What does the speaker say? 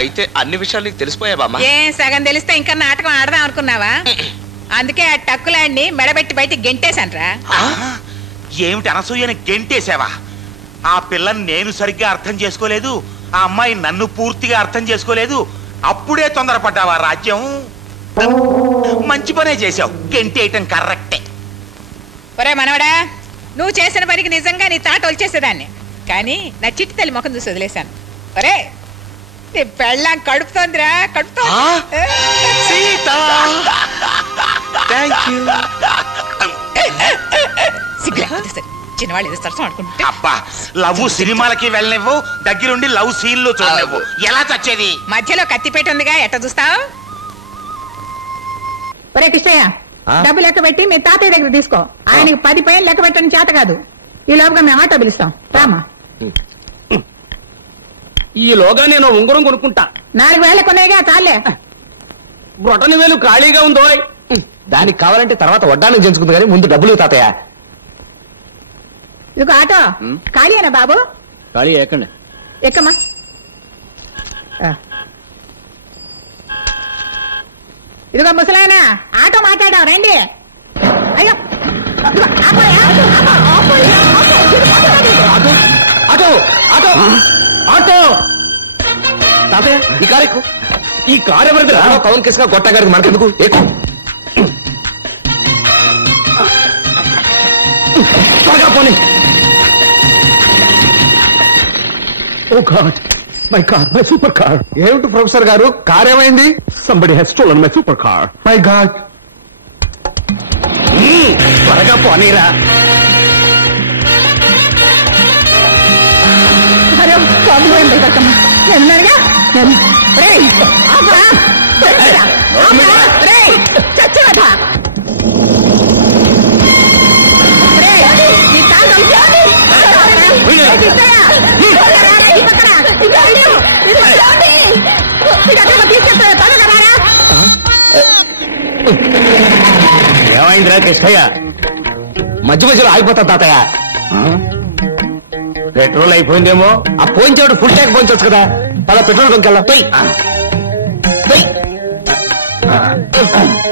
అయితే అన్ని విషయాలు నీకు తెలిసిపోయావా సగం తెలిస్తే ఇంకా నాటకం ఆడదాం అనుకున్నావా అందుకే ఆ టక్కులాన్ని మెడబెట్టి బయట గెంటేశాన్రా ఏమిటి అనసూయని గెంటేశావా ఆ పిల్లని నేను సరిగ్గా అర్థం చేసుకోలేదు ఆ అమ్మాయి నన్ను పూర్తిగా అర్థం చేసుకోలేదు అప్పుడే తొందరపడ్డావా రాజ్యం మంచి పనే చేసావు గెంటేయటం కరెక్టే ఒరే మనవడా నువ్వు చేసిన పనికి నిజంగా నీ తాట వచ్చేసేదాన్ని కానీ నా చిట్టి తల్లి ముఖం చూసి వదిలేశాను ఒరే నీ పెళ్ళ కడుపుతోందిరా కడుపుతా సినిమాలకి వెళ్ళనివ్వు దగ్గరుండి లవ్ సీన్ లో చూడవు ఎలా చచ్చేది మధ్యలో కత్తిపేట ఉందిగా ఎట్ట చూస్తావు డబ్బు లెక్క పెట్టి మీ తాతయ్య దగ్గర తీసుకో ఆయనకి పది పైన లెక్క పెట్టడం చేత కాదు ఈ లోపల మేము ఆటో పిలుస్తాం రామా ఈ లోగా నేను ఉంగరం కొనుక్కుంటా నాలుగు వేలు కొనేగా చాలే బ్రొటని వేలు ఖాళీగా ఉందో దానికి కావాలంటే తర్వాత వడ్డానికి చెంచుకుంది కానీ ముందు డబ్బులు తాతయా ఇక ఆటో ఖాళీనా బాబు ఖాళీ ఎక్కండి ఎక్కమ్మా ఇది ముసలాయనా ఆటో మాట్లాడావు రండి అయ్యో అటో ఆటో తాతయ్య ఈ ఈ కారు ఎవరి పవన్ కేసు గా గొట్టగారు మనకెందుకు oh my car my super car ఏమిటి ప్రొఫెసర్ గారు కార్ ఏమైంది somebody head stole my super car my God త్వరగా పోనీరా ayo suamimu yang baik kamu ya benar ya dan Rey apa berhenti apa Rey cepat Rey ditangkap jadi jadi saya Ya, Indra, kesaya. Maju-maju lah, ayo buat tata ya. Hmm? Petrol అయిపోయిందేమో ఆ phone full tank phone కదా కదా petrol bunk వెళ్ళా